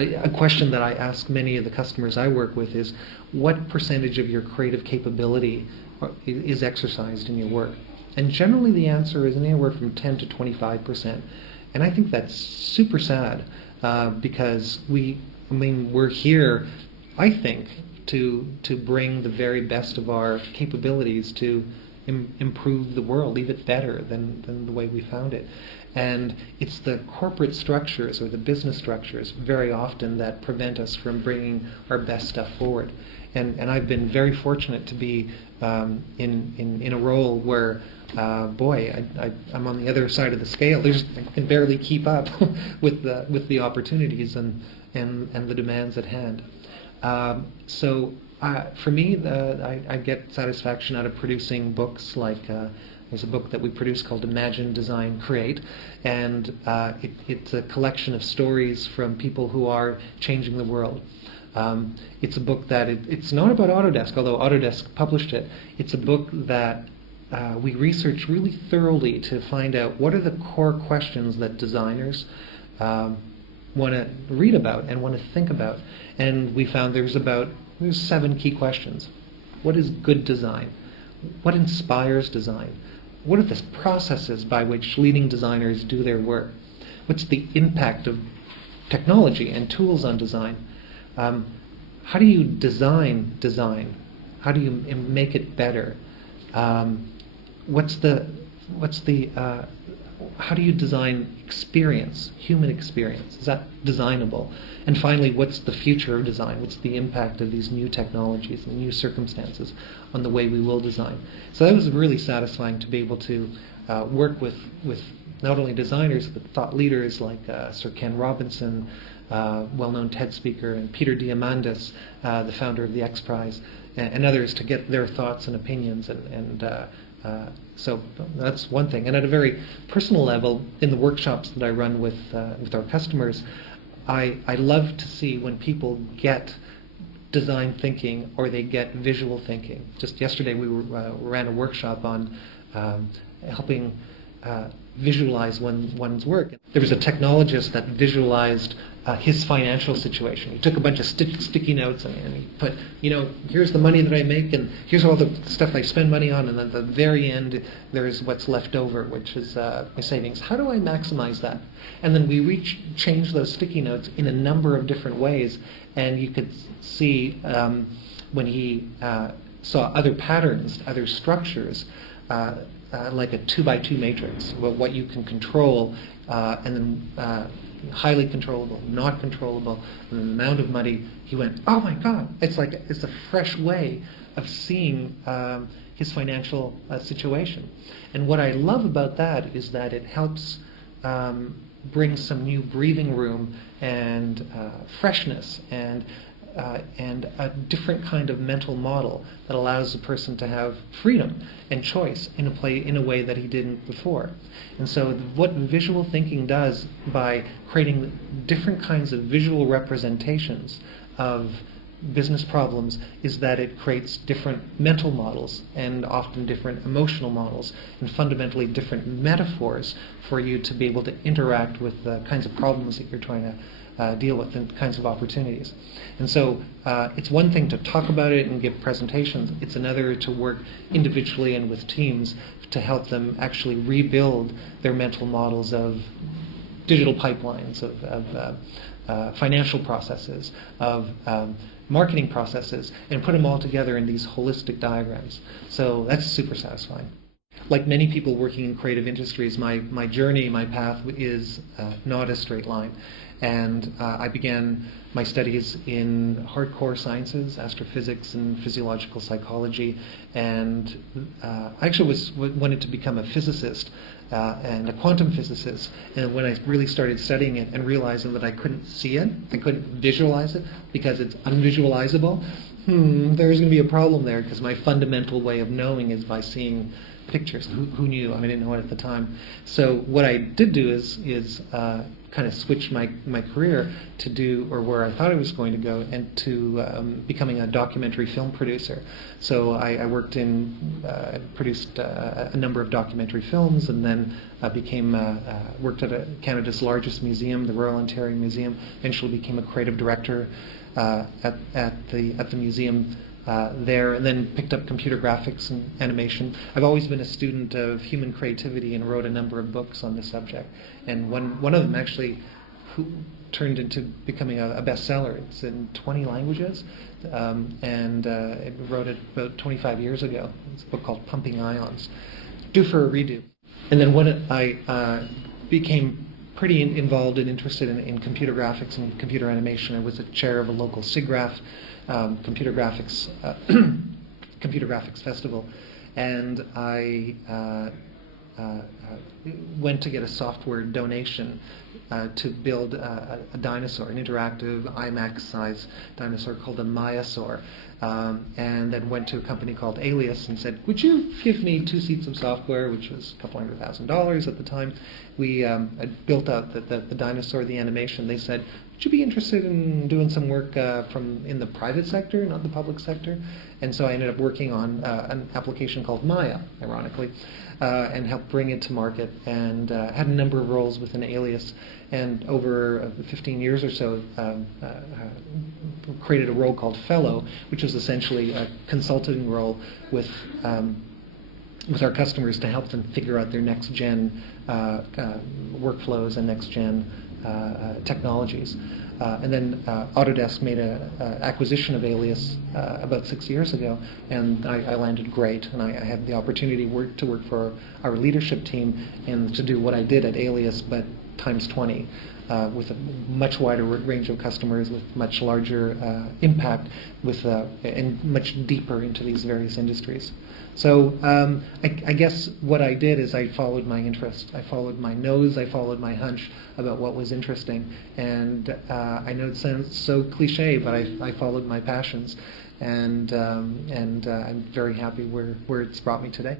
A question that I ask many of the customers I work with is, what percentage of your creative capability is exercised in your work? And generally the answer is anywhere from 10 to 25%. And I think that's super sad because we're here, I think, to bring the very best of our capabilities to improve the world, leave it better than the way we found it. And it's the corporate structures or the business structures very often that prevent us from bringing our best stuff forward. And I've been very fortunate to be in a role where, boy, I'm on the other side of the scale. I can barely keep up with the opportunities and the demands at hand. So for me, I get satisfaction out of producing books like there's a book that we produce called Imagine, Design, Create, and it's a collection of stories from people who are changing the world. It's a book that it's not about Autodesk, although Autodesk published it. It's a book that we researched really thoroughly to find out what are the core questions that designers want to read about and want to think about. And we found there's 7 key questions. What is good design? What inspires design? What are the processes by which leading designers do their work? What's the impact of technology and tools on design? How do you design design? How do you make it better? How do you design experience, human experience? Is that designable? And finally, what's the future of design? What's the impact of these new technologies and new circumstances on the way we will design? So that was really satisfying to be able to work with not only designers, but thought leaders like Sir Ken Robinson, well-known TED speaker, and Peter Diamandis, the founder of the X Prize, and others to get their thoughts and opinions. So that's one thing. And at a very personal level, in the workshops that I run with our customers, I love to see when people get design thinking or they get visual thinking. Just yesterday we ran a workshop on helping visualize one's work. There was a technologist that visualized his financial situation. He took a bunch of sticky notes and he put, here's the money that I make and here's all the stuff I spend money on, and then at the very end there's what's left over, which is my savings. How do I maximize that? And then we changed those sticky notes in a number of different ways, and you could see when he saw other patterns, other structures, like a 2x2 matrix, what you can control, and then highly controllable, not controllable, and the amount of money. He went, oh my God, it's a fresh way of seeing his financial situation. And what I love about that is that it helps bring some new breathing room and freshness and a different kind of mental model that allows the person to have freedom and choice in a way that he didn't before. And so what visual thinking does by creating different kinds of visual representations of business problems is that it creates different mental models and often different emotional models and fundamentally different metaphors for you to be able to interact with the kinds of problems that you're trying to deal with and kinds of opportunities. And so it's one thing to talk about it and give presentations. It's another to work individually and with teams to help them actually rebuild their mental models of digital pipelines, of financial processes, of marketing processes, and put them all together in these holistic diagrams. So that's super satisfying. Like many people working in creative industries, my journey, my path is not a straight line. And I began my studies in hardcore sciences, astrophysics and physiological psychology, and I actually wanted to become a physicist and a quantum physicist. And when I really started studying it and realizing that I couldn't see it, I couldn't visualize it because it's unvisualizable, there's going to be a problem there, because my fundamental way of knowing is by seeing pictures. Who knew? I didn't know it at the time. So what I did do is kind of switched my career to do, or where I thought I was going to go, and to becoming a documentary film producer. So I worked produced a number of documentary films, and then worked at Canada's largest museum, the Royal Ontario Museum. Eventually became a creative director at the museum there, and then picked up computer graphics and animation. I've always been a student of human creativity and wrote a number of books on the subject. And one of them actually turned into becoming a bestseller. It's in 20 languages, and I wrote it about 25 years ago. It's a book called Pumping Ions. Due for a redo. And then when I became pretty involved and interested in computer graphics and computer animation, I was a chair of a local SIGGRAPH computer graphics festival, and I went to get a software donation to build a dinosaur, an interactive IMAX-sized dinosaur called a Maiasaur, and then went to a company called Alias and said, "Would you give me 2 seats of software," which was a couple $100,000 at the time. We built out the dinosaur, the animation. They said, "Would you be interested in doing some work in the private sector, not the public sector?" And so I ended up working on an application called Maya, ironically, and helped bring it to market, and had a number of roles within Alias, and over 15 years or so created a role called Fellow, which is essentially a consulting role with our customers to help them figure out their next-gen workflows and next-gen technologies. And then Autodesk made an acquisition of Alias about 6 years ago, and I landed great, and I had the opportunity to work for our leadership team and to do what I did at Alias, but times 20, with a much wider range of customers, with much larger impact, and much deeper into these various industries. So I guess what I did is I followed my interest. I followed my nose. I followed my hunch about what was interesting. And I know it sounds so cliche, but I followed my passions. And I'm very happy where it's brought me today.